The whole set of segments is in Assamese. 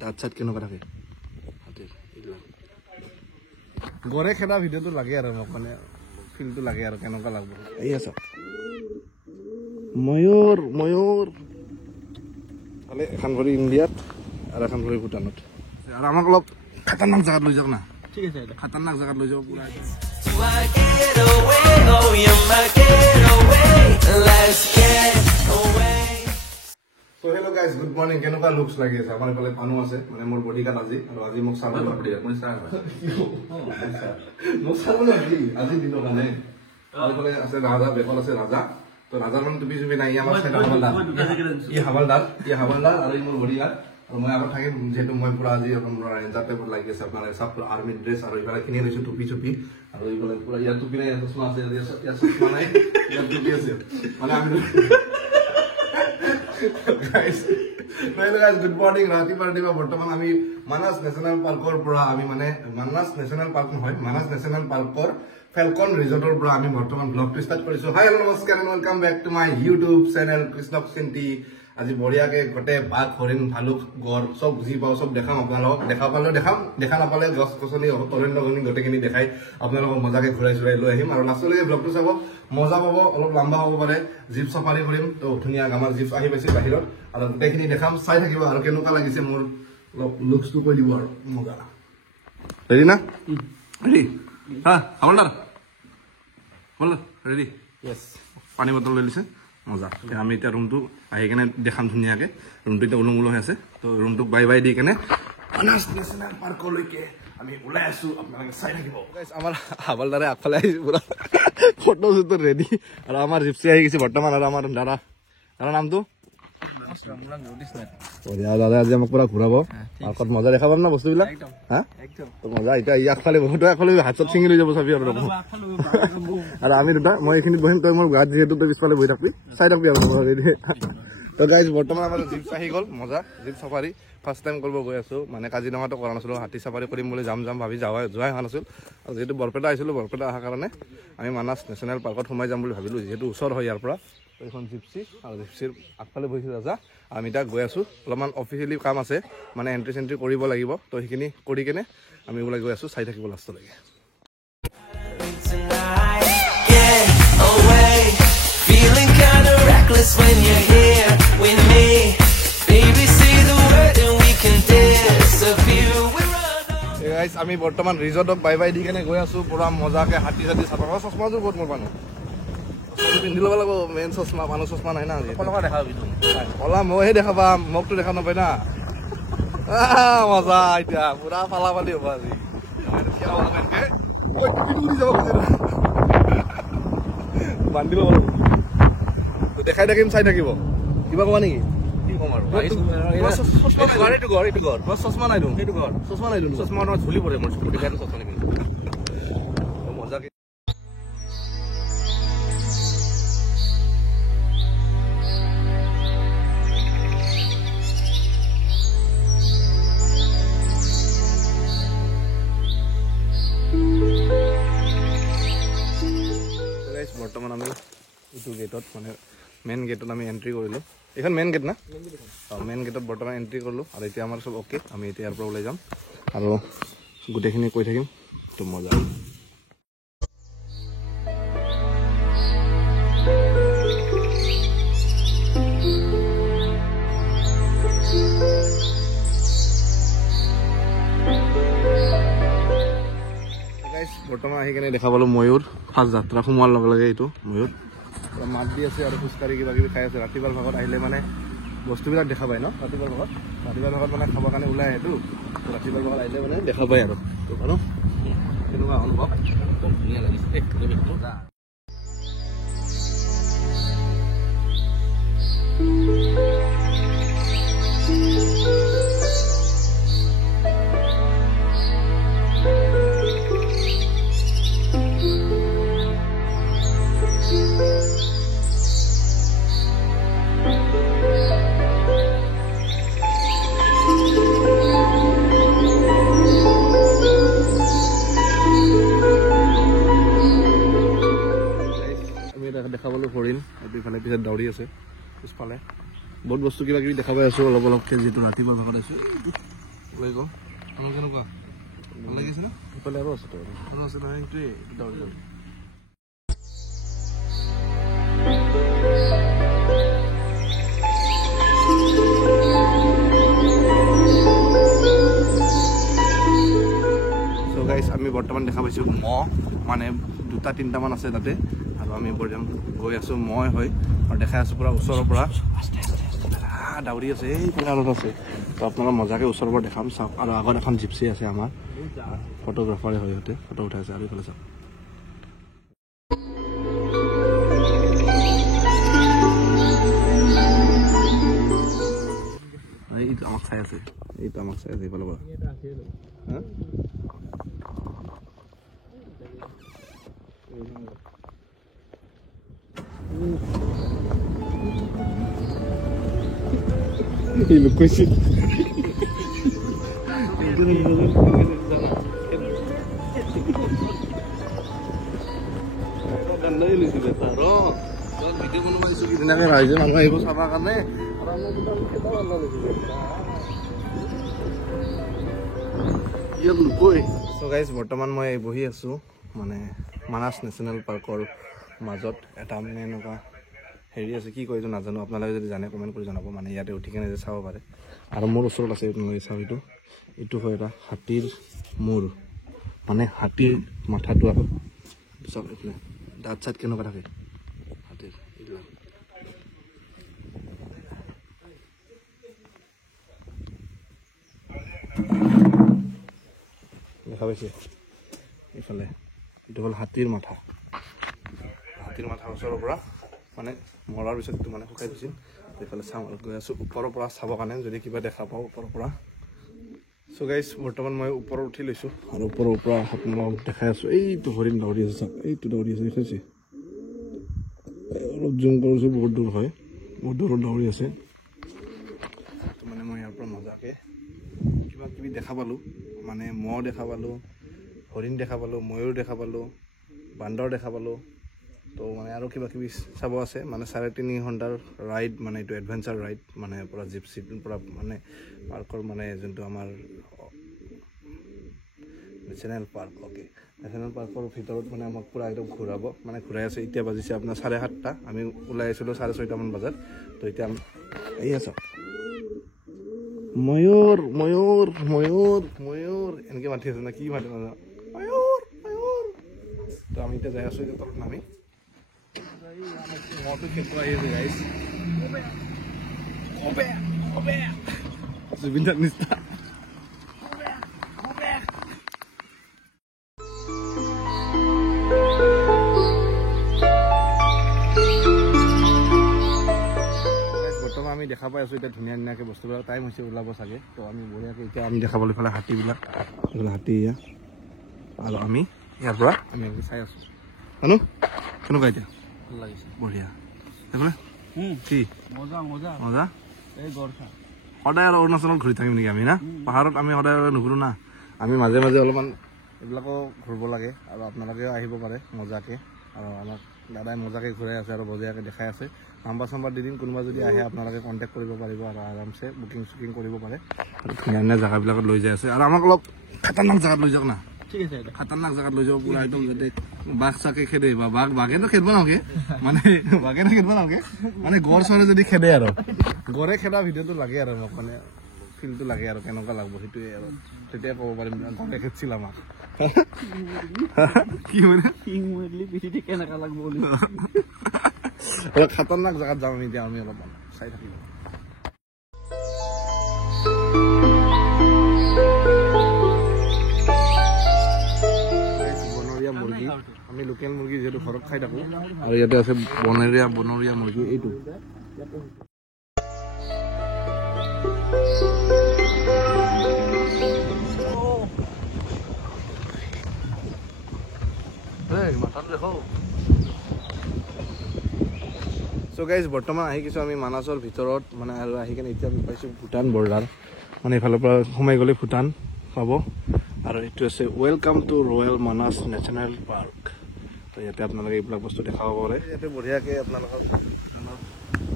দাঁত চাত কেনেকুৱা থাকে হাতীৰ এইবিলাক গড়ে খেদা ভিডিঅ'টো লাগে আৰু মোক মানে ফিলটো লাগে আৰু কেনেকুৱা লাগব এই আছে ময়ূৰ ময়ূৰ ভালে এখন ভৰি ইণ্ডিয়াত আৰু এখন ভৰি ভূটানত আৰু আমাক অলপ খাতাৰনাক জেগাত লৈ যাওক না ঠিক আছে খাতাৰনাক জেগাত লৈ যাব পুৰা So hello guys, good morning. কেনেকুৱা লুকস লাগি আছে আমাৰ ইফালে পানু আছে মানে মোৰ বডি কাট আজি আৰু আজি মোক চাব মই চাম মোক চাব আজি দিনৰ কাৰণে আৰু ইফালে আছে ৰাজা বেকল আছে ৰাজা তো ৰাজাৰ মানে টুপি চুপি নাই আমাৰ সাইড হাৱালদাৰ আৰু মোৰ বডি গাৰ্ড আৰু মই আগত থাকিম যেহেতু মই পুৰা আজি আপোনাৰ ৰেঞ্জাৰ টাইপত লাগি আছে আপোনাৰ সব আৰ্মি ড্ৰেছ আৰু ইফালে কিনি লৈছো টুপি চুপি আৰু ইফালে পুৰা ইয়াৰ টুপি নাই চশমা আছে ইয়াৰ চশমা নাই ইয়াৰ টুপি আছে মানে আমি guys good morning ৰাতিপুৱা বৰ্তমান আমি মানাস নেশ্যনেল পাৰ্কৰ পৰা আমি মানে মানাস নেশ্যনেল পাৰ্ক নহয় মানাস নেশ্যনেল পাৰ্কৰ ফেলকন ৰিজৰ্টৰ পৰা আমি বৰ্তমান ব্লগটো ষ্টাৰ্ট কৰিছো হাই হেল্ল নমস্কাৰ and welcome back to my YouTube channel কৃষ্ণক চিন্তি আজি বঢ়িয়াকে গোটেই বাঘ হৰিণ ভালুক গড় চব বুজি পাওঁ চব দেখাম আপোনালোকক দেখা পালেও দেখাম দেখা নাপালে গছ গছনি অৰণ্যখিনি গোটেইখিনি দেখাই আপোনালোকক মজাকে ঘূৰাই চুৰাই লৈ আহিম আৰু লাষ্টলৈকে ব্লগটো চাব মজা পাব অলপ লম্বা হ'ব পাৰে জীপ চাফাৰী কৰিম তো ধুনীয়া আমাৰ জীপ আহি পাইছে বাহিৰত আৰু গোটেইখিনি দেখাম চাই থাকিব আৰু কেনেকুৱা লাগিছে মোৰ অলপ লুকছটো কৈ দিব আৰু মজা ৰেডি না ৰেডি হা হাৱালদাৰ ৰেডি য়েছ পানী বটল লৈ লৈছে মজা আমি এতিয়া ৰুমটো আহি কেনে দেখাম ধুনীয়াকে ৰুমটো এতিয়া ওলং ওলং আছে তো ৰুমটোক বাই বাই দি কেনে মানাস নেশ্যনেল পাৰ্কলৈকে আমি ওলাই আছো আপোনালোকে চাই থাকিব আমাৰ হাৱালদাৰে আগফালে আহিছে পুৰা ফটো চটো ৰেডি আৰু আমাৰ জিপচি আহি গৈছে বৰ্তমান আৰু আমাৰ দাদা নামটো দাদা আজি আমাক পুৰা ঘূৰাব পাৰ্কত মজা দেখা পাম না বস্তুবিলাক হা মজা এতিয়া আগফালে বহুত আগফালে হাতত ছিঙি লৈ যাব চাবি আৰু আমি দুটা মই এইখিনিত বহিম তই মোৰ গাত যিহেতু তই পিছফালে বহি থাকবি চাই থাকবি আৰু তো গাইজ বৰ্তমান আমাৰ জীপ আহি গ'ল মজা জীপ চাফাৰী ফাৰ্ষ্ট টাইম কৰিব গৈ আছো মানে কাজিৰঙাটো কৰা নাছিলোঁ হাতী চাফাৰী কৰিম বুলি যাম ভাবি যোৱাই হোৱা নাছিল আৰু যিহেতু বৰপেটা আহিছিলোঁ বৰপেটা অহাৰ কাৰণে আমি মানাস নেশ্যনেল পাৰ্কত সোমাই যাম বুলি ভাবিলোঁ যিহেতু ওচৰ হয় ইয়াৰ পৰা এইখন জিপচি আৰু জিপচিৰ আগফালে বহিছোঁ ৰাজা আমি তাক গৈ আছোঁ অলপমান অফিচিয়েলি কাম আছে মানে এণ্ট্ৰি চেণ্ট্ৰি কৰিব লাগিব তো সেইখিনি কৰি কেনে আমি ওলাই গৈ আছোঁ চাই থাকিব লাষ্টলৈকে আমি বৰ্তমান ৰিজৰ্টক বাই বাই দি কেনে গৈ আছোঁ পুৰা মজাকে হাতী চাতি চাফা চশমাযোৰ ক'ত মোৰ মানুহ পিন্ধি ল'ব লাগিব মেইন চশমা মানুহ চশমা নাই না কলা মইহে দেখা পাম মোকতো দেখা নাপায় না মজা এতিয়া পুৰা ফালা পালি হ'ব আজি বান্ধি ল'ব লাগিব দেখাই থাকিম চাই থাকিব কিবা ক'বা নেকি কি ক'ম আৰু চশমা নাই দিওঁ চশমা নাই দিওঁ চশমা ঝুলি পৰে মোৰ চশমা নেকি মজাকে বৰ্তমান আমি এইটো গেটত মানে মেইন গেটত আমি এণ্ট্ৰি কৰিলোঁ এইখন মেইন গেট না মেইন গেটত বৰ্তমান এণ্ট্ৰি কৰিলোঁ আৰু এতিয়া আমাৰ চব অ'কে আমি এতিয়া ইয়াৰ পৰা ওলাই যাম আৰু গোটেইখিনি কৈ থাকিম তো মজা বৰ্তমান আহি কেনে দেখা পালোঁ ময়ূৰ ফাৰ্ষ্ট যাত্ৰা সোমোৱাৰ লগে লগে এইটো ময়ূৰ মাত দি আছে আৰু খোজকাঢ়ি কিবা কিবি খাই আছে ৰাতিপুৱাৰ ভাগত আহিলে মানে বস্তুবিলাক দেখা পায় ন ৰাতিপুৱাৰ ভাগত মানে খাবৰ কাৰণে ওলাই আহেতো ৰাতিপুৱাৰ ভাগত আহিলে মানে দেখা পায় আৰু কেনেকুৱা অনুভৱ ধুনীয়া লাগিছে দেখা পালোঁ হৰিণ এইফালে পিছত দৌৰি আছে পিছফালে বহুত বস্তু কিবা কিবি দেখা পাই আছোঁ অলপ অলপকৈ যিহেতু ৰাতিপুৱা ভাগত আছোঁ লৈ গ'ল আমাৰ কেনেকুৱা ভাল লাগিছে না ইফালে আৰু আছে নহয় এইটোৱে দৌৰি দৌৰি আমি বৰ্তমান দেখা পাইছোঁ মহ মানে 2-3টামান আছে তাতে আৰু আমি বৰ্তমান গৈ আছোঁ মই হয় আৰু দেখাই আছোঁ পুৰা ওচৰৰ পৰা ডাউৰি আছে এইফালে আৰু আছে তো আপোনালোক মজাকৈ ওচৰৰ পৰা দেখাম চাওক আৰু আগত এখন জিপচি আছে আমাৰ ফটোগ্ৰাফাৰে হয় সিহঁতে ফটো উঠাই আছে আৰু এইফালে চাওক এইটো আমাক চাই আছে এইফালৰ পৰা হা এই লোক কইছে গান্দাই লৈছিলে তাৰ ভিডিঅ' বনাইছোঁ কিদিনাকে ৰাইজে মানুহ আহিব চাবৰ কাৰণে আৰু আমাৰ দোকান কেইটা ভাল লাগিছিলে ইয়াত লুকৈ চ' গাইজ বৰ্তমান মই বহি আছোঁ মানে মানাস নেশ্যনেল পাৰ্কৰ মাজত এটা মানে এনেকুৱা হেৰি আছে কি কয় এইটো নাজানো আপোনালোকে যদি জানে কমেণ্ট কৰি জনাব মানে ইয়াতে উঠি কেনে যে চাব পাৰে আৰু মোৰ ওচৰত আছে আপোনালোকে চাওক এইটো হয় এটা হাতীৰ মূৰ মানে হাতীৰ মাথাটো আৰু চাওক এইফালে দাঁত চাত কেনেকুৱা থাকে হাতীৰ এইবিলাক দেখা পাইছে এইফালে এইটো হ'ল হাতীৰ মাথা ওচৰৰ পৰা মানে মৰাৰ পিছত এইটো মানে শুকাই দিছিল এইফালে চাম আৰু গৈ আছোঁ ওপৰৰ পৰা চাবৰ কাৰণে যদি কিবা দেখা পাওঁ ওপৰৰ পৰা চ' গাইজ বৰ্তমান মই ওপৰত উঠি লৈছোঁ আৰু ওপৰৰ পৰা আপোনালোকক দেখাই আছোঁ এইটো হৰিণ দৌৰি আছে চাওক এইটো দৌৰি আছে দেখাইছে অলপ জুম কৰিছোঁ বহুত দূৰ হয় বহুত দূৰত দৌৰি আছে মানে মই ইয়াৰ পৰা মজাকৈ কিবা কিবি দেখা পালোঁ মানে মহ দেখা পালোঁ হৰিণ দেখা পালোঁ ময়ূৰ দেখা পালোঁ বান্দৰ দেখা পালোঁ তো মানে আৰু কিবা কিবি চাব আছে মানে 3.5 ঘণ্টাৰ ৰাইড মানে এইটো এডভেঞ্চাৰ ৰাইড মানে পূৰা জিপচিৰ পৰা মানে পাৰ্কৰ মানে যোনটো আমাৰ নেশ্যনেল পাৰ্ক নেশ্যনেল পাৰ্কৰ ভিতৰত মানে আমাক পূৰা একদম ঘূৰাব মানে ঘূৰাই আছে এতিয়া বাজিছে আপোনাৰ 7:30 আমি ওলাই আহিছিলোঁ 6:30মান বজাত তো এতিয়া এই আছোঁ ময়ূৰ ময়ূৰ ময়ূৰ ময়ূৰ এনেকৈ মাতি আছে না কি মাতি নাজানো ময়ূৰ ময়ূৰ তো আমি এতিয়া যাই আছোঁ এতিয়া তলত নামি মহটো খেলটো আহি আছে গাইজ জুবিনদাৰ নিচিনা বৰ্তমান আমি দেখা পাই আছোঁ এতিয়া ধুনীয়া ধুনীয়াকৈ বস্তুবিলাক টাইম হৈছে ওলাব চাগে তো আমি বঢ়িয়াকৈ এতিয়া আমি দেখা পালোঁ ইফালে হাতীবিলাক এইফালে হাতী ইয়াত আৰু আমি ইয়াৰ পৰা আমি চাই আছোঁ জানো কেনেকুৱা এতিয়া ভাল লাগিছে বঢ়িয়া এইফালে কি মজা মজা মজা এই গড়খা সদায় আৰু অৰুণাচলত ঘূৰি থাকিম নেকি আমি না পাহাৰত আমি সদায় নুঘূৰোঁ না আমি মাজে মাজে অলপমান এইবিলাকো ঘূৰিব লাগে আৰু আপোনালোকেও আহিব পাৰে মজাকৈ আৰু আমাক দাদাই মজাকৈ ঘূৰাই আছে আৰু বঢ়িয়াকৈ দেখাই আছে নাম্বাৰ চাম্বাৰ দি দিম কোনোবা যদি আহে আপোনালোকে কণ্টেক্ট কৰিব পাৰিব আৰু আৰামছে বুকিং চুকিং কৰিব পাৰে আৰু ধুনীয়া ধুনীয়া জেগাবিলাকত লৈ যাই আছে আৰু আমাক অলপ খাতাৰনাক জেগাত লৈ যাওক না ঠিক আছে খাতাৰনাক জেগাত লৈ যাব পুৰা একদম যাতে বাঘ চাকে খেদে বা বাঘেতো খেদব নালাগে মানে বাঘেতো খেদব নালাগে মানে গড় চৰে যদি খেদে আৰু গড়ে খেদা ভিডিঅ'টো লাগে আৰু মোক মানে ফিলটো লাগে আৰু কেনেকুৱা লাগিব সেইটোৱে আৰু তেতিয়াই ক'ব পাৰিম গড়ে খেদছিল আমাক কি মানে কেনেকুৱা লাগিব খাতাৰনাক জেগাত যাম আমি এতিয়া আমি অলপমান চাই থাকিব মুৰ্গী আমি লোকেল মুৰ্গী যিহেতু ঘৰত খাই থাকোঁ আৰু ইয়াতে আছে বনৰীয়া মুৰ্গী এইটো চ' গাইজ বৰ্তমান আহি কিছু আমি মানাসৰ ভিতৰত মানে আৰু আহি কিনে এতিয়া আমি পাইছোঁ ভূটান বৰ্ডাৰ মানে এইফালৰ পৰা সোমাই গ'লে ভূটান পাব আৰু এইটো আছে welcome to royal Manas national park তো ইয়াতে আপোনালোকে এইবিলাক বস্তু দেখাব পাৰে ইয়াতে বঢ়িয়াকৈ আপোনালোকৰ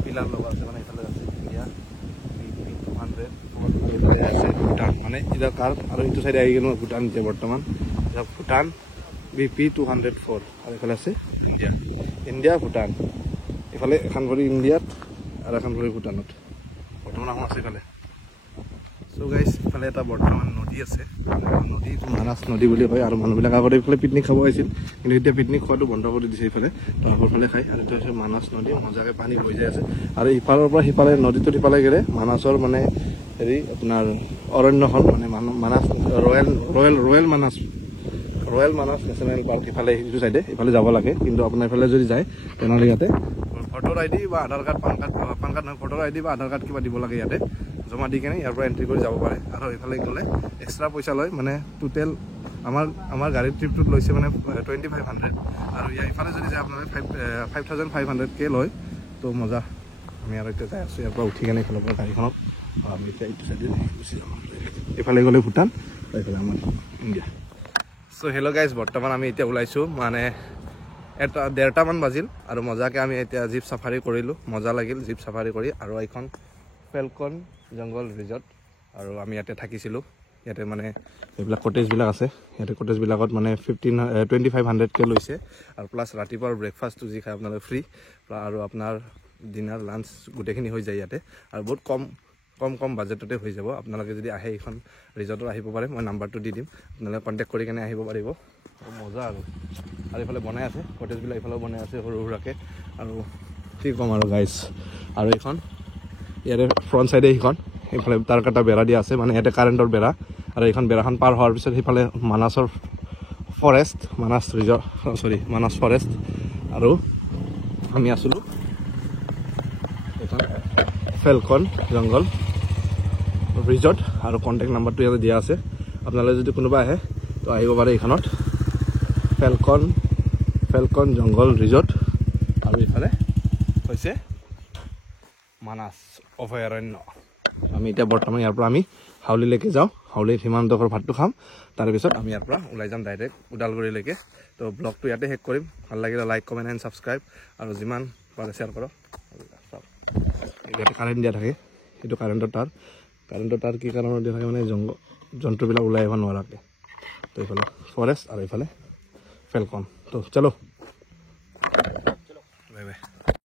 পিলাৰ লগা আছে মানে এইফালে আছে ইণ্ডিয়া 200 এইফালে আছে ভূটান মানে ইদাৰ কাৰ আৰু এইটো চাইডে আহি গ'লো ভূটান এতিয়া বৰ্তমান ভূটান BP 204 আৰু এইফালে আছে ইণ্ডিয়া ভূটান এইফালে এখন ভৰি ইণ্ডিয়াত আৰু এখন ভৰি ভূটানত বৰ্তমান আহোঁ আছে এইফালে চ' গাইজ ইফালে এটা বৰ্তমান নদী আছে নদী মানাছ নদী বুলি কয় আৰু মানুহবিলাক আগতে এইফালে পিকনিক খাব আহিছিল কিন্তু এতিয়া পিকনিক খোৱাটো বন্ধ কৰি দিছে এইফালে তাৰ ফালে খায় আৰু এইটো হৈছে মানাছ নদী মজাকৈ পানী বৈ যায় আছে আৰু ইফালৰ পৰা সিফালে নদীটোত সিফালে গ'লে মানাছৰ মানে হেৰি আপোনাৰ অৰণ্যখন মানে Manas royal Manas national park ইফালে সেইটো চাইডে ইফালে যাব লাগে কিন্তু আপোনাৰ ইফালে যদি যায় তেনেহ'লে ইয়াতে ভোটাৰ ID বা আধাৰ কাৰ্ড পান কাৰ্ড নহয় ভোটাৰ ID বা আধাৰ কাৰ্ড কিবা দিব লাগে ইয়াতে জমা দি কেনে ইয়াৰ পৰা এণ্ট্ৰি কৰি যাব পাৰে আৰু এইফালে গ'লে এক্সট্ৰা পইচা লয় মানে টোটেল আমাৰ গাড়ীৰ ট্ৰিপটোত লৈছে মানে 2500 আৰু ইফালে যদি যায় আপোনালোকে 5500K লয় তো মজা আমি আৰু এতিয়া যাই আছোঁ ইয়াৰ পৰা উঠি কেনে এইফালৰ পৰা গাড়ীখনত আমি এতিয়া এইটো চাইডে গুচি যাম এইফালে গ'লে ভূটান এইফালে আমাৰ ইণ্ডিয়া চ' হেল্ল' গাইজ বৰ্তমান আমি এতিয়া ওলাইছোঁ মানে 1:30মান বাজিল আৰু মজাকৈ আমি এতিয়া জীপ চাফাৰী কৰিলোঁ মজা লাগিল জীপ চাফাৰী কৰি আৰু এইখন ফেলকন জংগল ৰিজৰ্ট আৰু আমি ইয়াতে থাকিছিলোঁ ইয়াতে মানে এইবিলাক কটেজবিলাক আছে ইয়াতে কটেজবিলাকত মানে 2500K লৈছে আৰু প্লাছ ৰাতিপুৱাৰ ব্ৰেকফাষ্টটো যি খায় আপোনালোকে ফ্ৰী আৰু আপোনাৰ ডিনাৰ লাঞ্চ গোটেইখিনি হৈ যায় ইয়াতে আৰু বহুত কম বাজেটতে হৈ যাব আপোনালোকে যদি আহে এইখন ৰিজৰ্টত আহিব পাৰে মই নাম্বাৰটো দি দিম আপোনালোকে কণ্টেক্ট কৰি কেনে আহিব পাৰিব মজা আৰু এইফালে বনাই আছে কটেজবিলাক এইফালেও বনাই আছে সৰু সুৰাকৈ আৰু কি ক'ম আৰু গাইজ আৰু এইখন ইয়াতে ফ্ৰণ্ট চাইডে সেইখন সেইফালে তাৰ এটা বেৰা দিয়া আছে মানে ইয়াতে কাৰেণ্টৰ বেৰা আৰু এইখন বেৰাখন পাৰ হোৱাৰ পিছত সেইফালে মানাছৰ ফৰেষ্ট মানাছ ফৰেষ্ট আৰু আমি আছিলোঁ এইখন ফেলকন জংগল ৰিজৰ্ট আৰু কণ্টেক্ট নাম্বাৰটো ইয়াতে দিয়া আছে আপোনালোকে যদি কোনোবা আহে তো আহিব পাৰে এইখনত ফেলকন জংগল ৰিজৰ্ট আৰু এইফালে হৈছে মানাছ অভয়াৰণ্য আমি এতিয়া বৰ্তমান ইয়াৰ পৰা আমি হাউলিলৈকে যাওঁ হাউলিত সীমান্তকৰ ভাতটো খাম তাৰপিছত আমি ইয়াৰ পৰা ওলাই যাম ডাইৰেক্ট ওদালগুৰিলৈকে তো ব্লগটো ইয়াতে শেষ কৰিম ভাল লাগিলে লাইক কমেণ্ট এণ্ড ছাবস্ক্ৰাইব আৰু যিমান পাৰে শ্বেয়াৰ কৰক ইয়াতে কাৰেণ্ট দিয়া থাকে সেইটো কাৰেণ্টৰ তাৰ কি কাৰণত দিয়া থাকে মানে জন্তুবিলাক ওলাই আহিব নোৱাৰাকৈ তো এইফালে ফৰেষ্ট আৰু এইফালে ফেলকন তো চলো